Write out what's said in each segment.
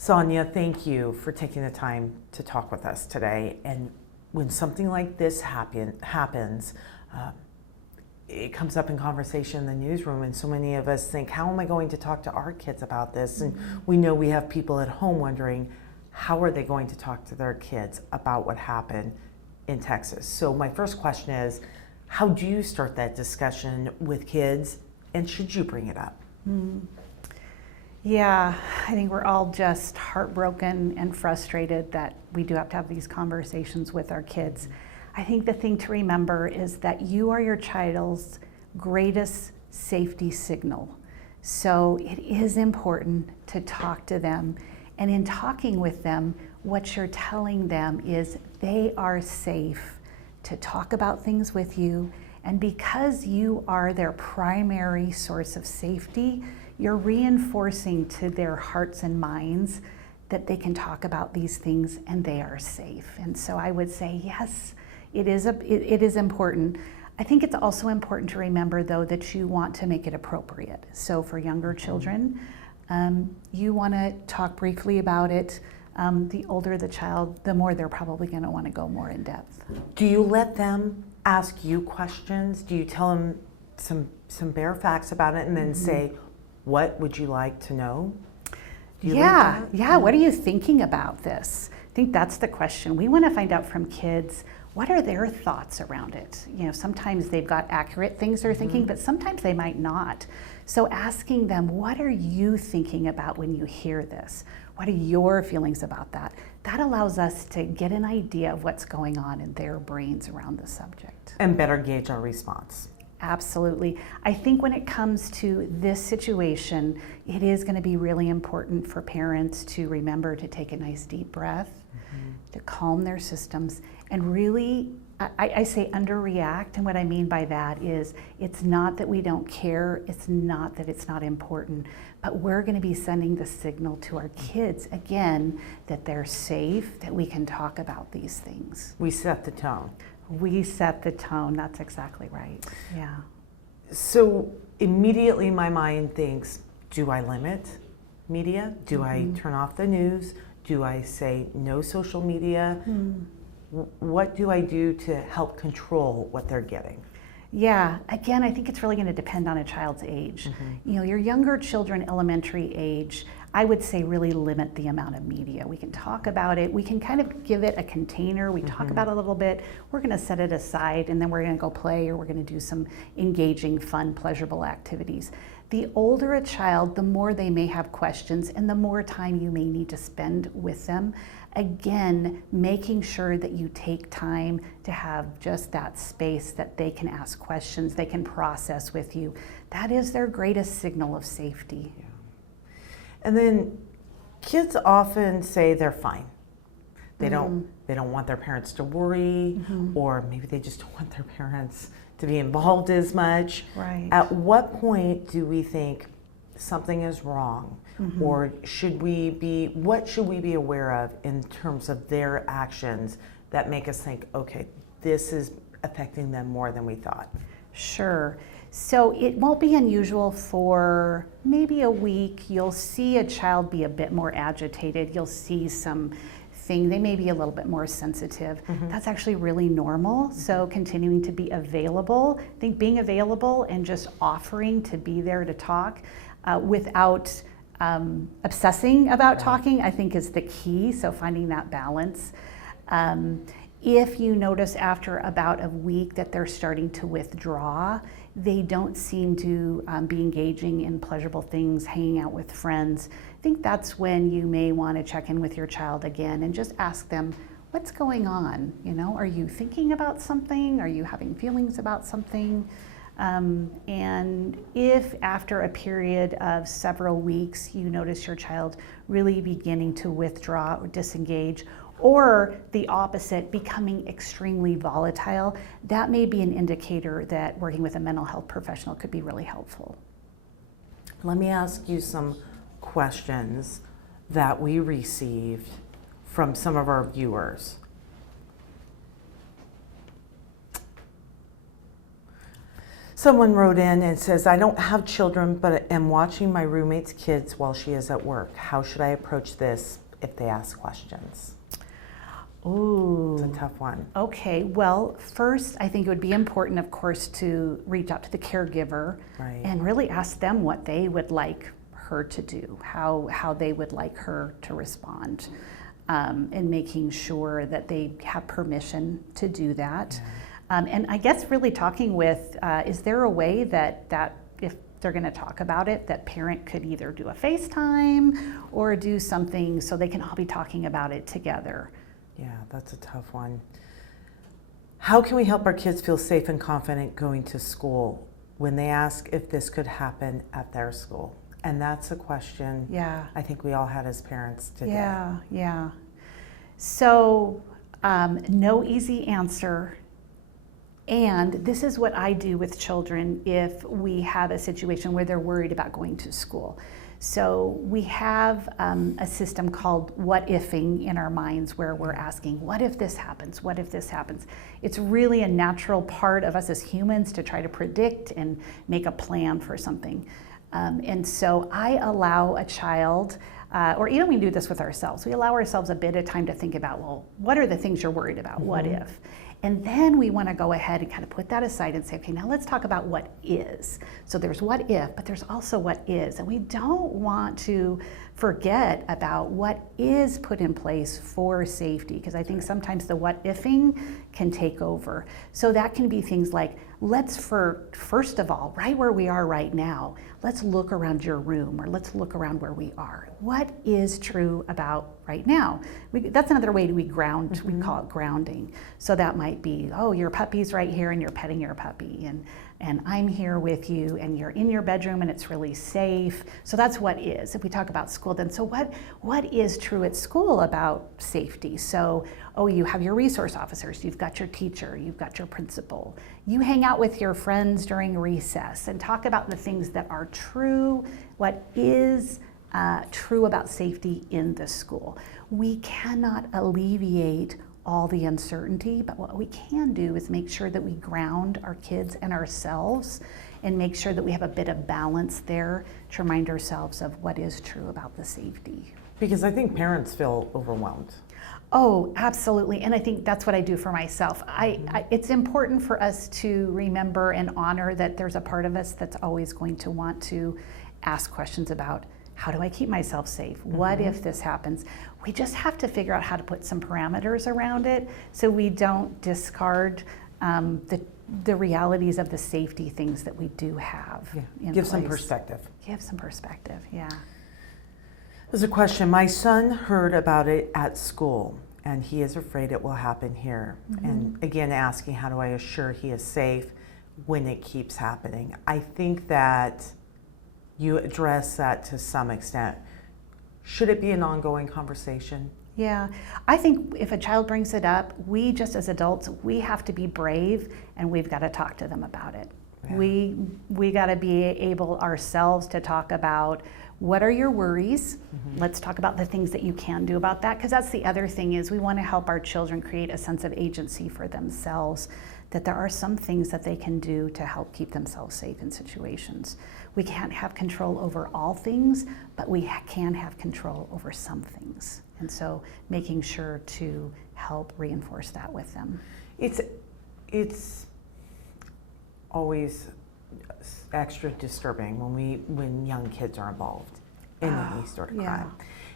Sonia, thank you for taking the time to talk with us today. And when something like this happens, it comes up in conversation in the newsroom, and so many of us think, how am I going to talk to our kids about this? And we know we have people at home wondering, how are they going to talk to their kids about what happened in Texas? So my first question is, how do you start that discussion with kids, and should you bring it up? Yeah, I think we're all just heartbroken and frustrated that we do have to have these conversations with our kids. I think the thing to remember is that you are your child's greatest safety signal. So it is important to talk to them. And in talking with them, what you're telling them is they are safe to talk about things with you. And because you are their primary source of safety, you're reinforcing to their hearts and minds that they can talk about these things and they are safe. And so I would say, yes, it is important. I think it's also important to remember, though, that you want to make it appropriate. So for younger children, you want to talk briefly about it. The older the child, the more they're probably going to want to go more in depth. Do you let them ask you questions? Do you tell them some bare facts about it and then say, what would you like to know? Yeah. What are you thinking about this? I think that's the question. We want to find out from kids, what are their thoughts around it? You know, sometimes they've got accurate things they're thinking, but sometimes they might not. So asking them, what are you thinking about when you hear this? What are your feelings about that? That allows us to get an idea of what's going on in their brains around the subject. And better gauge our response. Absolutely. I think when it comes to this situation, it is going to be really important for parents to remember to take a nice deep breath, to calm their systems, and really, I say underreact. And what I mean by that is, it's not that we don't care, it's not that it's not important, but we're going to be sending the signal to our kids, again, that they're safe, that we can talk about these things. We set the tone. We set the tone, that's exactly right, yeah. So immediately my mind thinks, do I limit media? Do I turn off the news? Do I say no social media? What do I do to help control what they're getting? Yeah, again, I think it's really going to depend on a child's age. You know, your younger children, elementary age, I would say really limit the amount of media. We can talk about it, we can kind of give it a container, we talk about it a little bit, we're going to set it aside, and then we're going to go play, or we're going to do some engaging, fun, pleasurable activities. The older a child, the more they may have questions and the more time you may need to spend with them. Again, making sure that you take time to have just that space that they can ask questions, they can process with you. That is their greatest signal of safety. Yeah. And then kids often say they're fine. They don't want their parents to worry, or maybe they just don't want their parents to be involved as much. Right. At what point do we think something is wrong? Or what should we be aware of in terms of their actions that make us think, okay, this is affecting them more than we thought? Sure. So it won't be unusual for maybe a week. You'll see a child be a bit more agitated. You'll see they may be a little bit more sensitive. That's actually really normal. So continuing to be available, I think being available and just offering to be there to talk without obsessing about talking, I think is the key. So finding that balance. If you notice after about a week that they're starting to withdraw, they don't seem to be engaging in pleasurable things, hanging out with friends, I think that's when you may want to check in with your child again and just ask them, what's going on? You know, are you thinking about something? Are you having feelings about something? And if after a period of several weeks you notice your child really beginning to withdraw or disengage, or the opposite, becoming extremely volatile, that may be an indicator that working with a mental health professional could be really helpful. Let me ask you some questions that we received from some of our viewers. Someone wrote in and says, I don't have children, but am watching my roommate's kids while she is at work. How should I approach this if they ask questions? Ooh. It's a tough one. Okay, well, first, I think it would be important, of course, to reach out to the caregiver Right. and really ask them what they would like her to do, how they would like her to respond, and making sure that they have permission to do that. Yeah. And I guess really talking with, is there a way that if they're going to talk about it, that parent could either do a FaceTime or do something so they can all be talking about it together? Yeah, that's a tough one. How can we help our kids feel safe and confident going to school when they ask if this could happen at their school? And that's a question I think we all had as parents today. Yeah. So, no easy answer. And this is what I do with children if we have a situation where they're worried about going to school. So we have a system called what-ifing in our minds where we're asking, what if this happens? What if this happens? It's really a natural part of us as humans to try to predict and make a plan for something. And so I allow a child, or even we do this with ourselves, we allow ourselves a bit of time to think about, well, what are the things you're worried about? What if? And then we want to go ahead and kind of put that aside and say, okay, now let's talk about what is. So there's what if, but there's also what is. And we don't want to forget about what is put in place for safety, because I think sometimes the what ifing can take over. So that can be things like, first of all, right where we are right now, let's look around your room, or let's look around where we are. What is true about right now? That's another way we ground, we call it grounding. So that might be, oh, your puppy's right here and you're petting your puppy, and I'm here with you and you're in your bedroom and it's really safe. So that's what is. If we talk about school, then so what is true at school about safety? So, oh, you have your resource officers, you've got your teacher, you've got your principal. You hang out with your friends during recess and talk about the things that are true, what is true about safety in the school. We cannot alleviate all the uncertainty, but what we can do is make sure that we ground our kids and ourselves and make sure that we have a bit of balance there to remind ourselves of what is true about the safety. Because I think parents feel overwhelmed. Oh, absolutely. And I think that's what I do for myself. It's important for us to remember and honor that there's a part of us that's always going to want to ask questions about, how do I keep myself safe? What if this happens? We just have to figure out how to put some parameters around it so we don't discard the realities of the safety things that we do have. Yeah. Give some perspective. Give some perspective, yeah. There's a question. My son heard about it at school and he is afraid it will happen here. And again, asking, how do I assure he is safe when it keeps happening? I think that you address that to some extent. Should it be an ongoing conversation? Yeah, I think if a child brings it up, we just as adults, we have to be brave and we've got to talk to them about it. Yeah. We got to be able ourselves to talk about, what are your worries? Let's talk about the things that you can do about that, because that's the other thing is we want to help our children create a sense of agency for themselves, that there are some things that they can do to help keep themselves safe in situations. We can't have control over all things, but we can have control over some things. And so making sure to help reinforce that with them. It's always extra disturbing when young kids are involved in any sort of crime.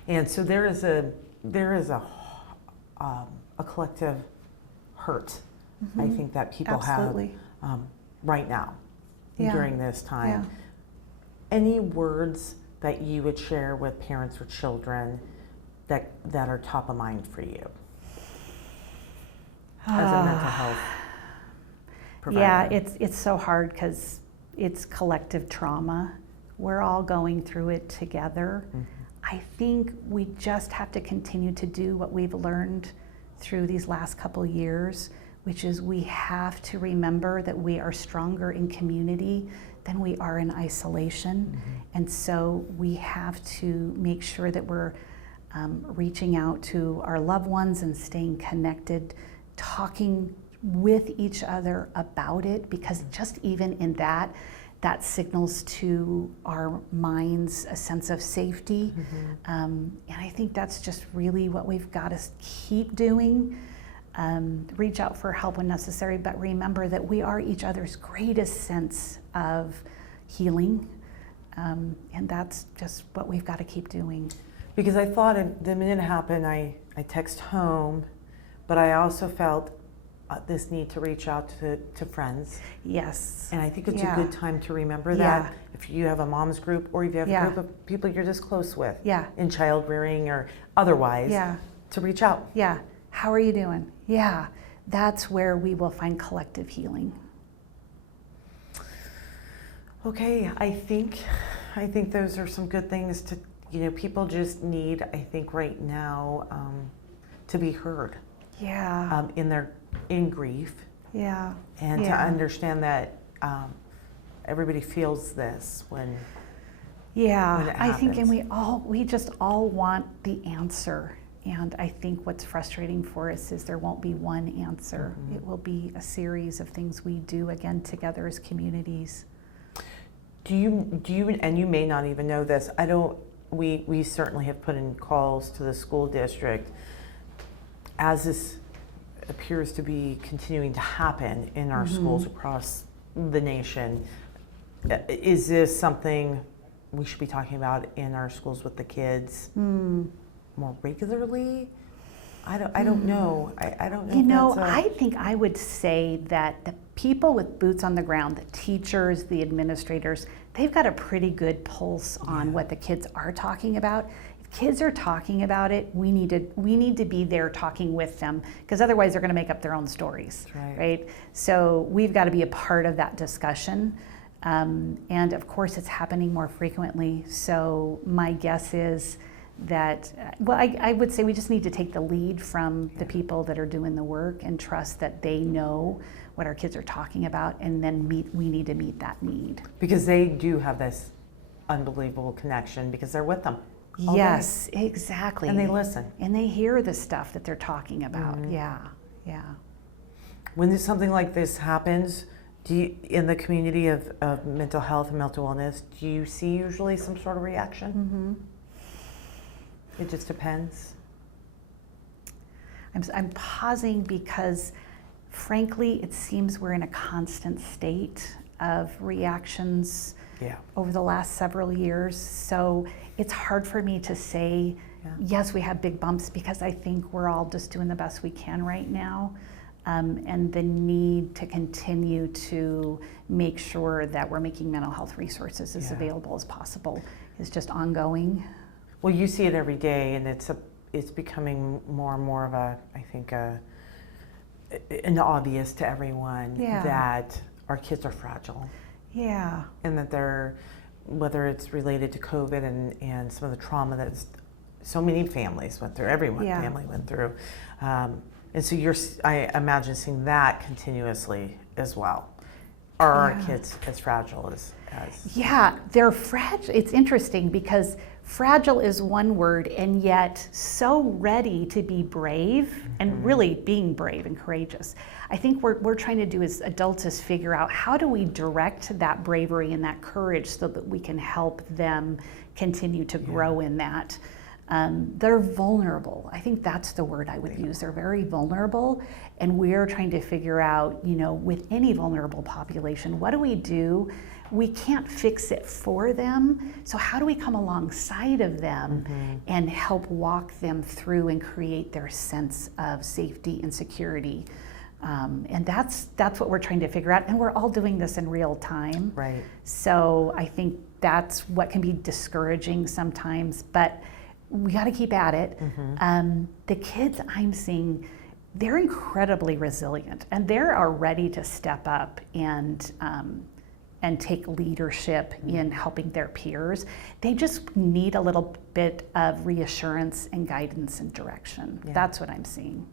And so there is a collective hurt, I think, that people have right now during this time. Any words that you would share with parents or children that are top of mind for you as a mental health provider? Yeah, it's so hard because it's collective trauma. We're all going through it together. I think we just have to continue to do what we've learned through these last couple years, which is we have to remember that we are stronger in community than we are in isolation. And so we have to make sure that we're reaching out to our loved ones and staying connected, talking with each other about it, because just even in that signals to our minds a sense of safety. And I think that's just really what we've got to keep doing. Reach out for help when necessary, but remember that we are each other's greatest sense of healing. And that's just what we've got to keep doing. Because I thought the minute it happened, I text home, but I also felt this need to reach out to friends. Yes. And I think it's a good time to remember Yeah. that if you have a mom's group or if you have a group of people you're just close with Yeah. in child rearing or otherwise, to reach out. Yeah. How are you doing? Yeah. That's where we will find collective healing. Okay, I think those are some good things to, people just need, I think right now, to be heard. Yeah. In grief. Yeah. And to understand that everybody feels this when it I think, happens. and we just all want the answer. And I think what's frustrating for us is there won't be one answer. It will be a series of things we do again together as communities. Do you, and you may not even know this, we certainly have put in calls to the school district as this appears to be continuing to happen in our schools across the nation. Is this something we should be talking about in our schools with the kids more regularly? I don't know. I don't know. I think I would say that the people with boots on the ground, the teachers, the administrators, they've got a pretty good pulse on what the kids are talking about. If kids are talking about it, we need to be there talking with them, because otherwise they're going to make up their own stories, right? So we've got to be a part of that discussion. And of course it's happening more frequently. So my guess is that, I would say we just need to take the lead from the people that are doing the work and trust that they know what our kids are talking about, and then we need to meet that need. Because they do have this unbelievable connection because they're with them. Yes, exactly. And they listen. And they hear the stuff that they're talking about. Yeah. When something like this happens, do you, in the community of mental health and mental wellness, do you see usually some sort of reaction? It just depends. I'm pausing because, frankly, it seems we're in a constant state of reactions over the last several years. So it's hard for me to say, yes, we have big bumps, because I think we're all just doing the best we can right now. And the need to continue to make sure that we're making mental health resources as available as possible is just ongoing. Well, you see it every day, and it's becoming more and more of an obvious to everyone that our kids are fragile. Yeah. And that whether it's related to COVID and some of the trauma that so many families went through, family went through. And so I imagine seeing that continuously as well. Are our kids as fragile as? Yeah, they're fragile. It's interesting because fragile is one word, and yet so ready to be brave and really being brave and courageous. I think what we're trying to do as adults is figure out, how do we direct that bravery and that courage so that we can help them continue to grow in that. They're vulnerable. I think that's the word I would use. They're very vulnerable, and we're trying to figure out, with any vulnerable population, what do we do? We can't fix it for them, so how do we come alongside of them and help walk them through and create their sense of safety and security? And that's what we're trying to figure out, and we're all doing this in real time. Right. So I think that's what can be discouraging sometimes, but we got to keep at it. The kids I'm seeing, they're incredibly resilient, and they are ready to step up and take leadership in helping their peers. They just need a little bit of reassurance and guidance and direction. That's what I'm seeing.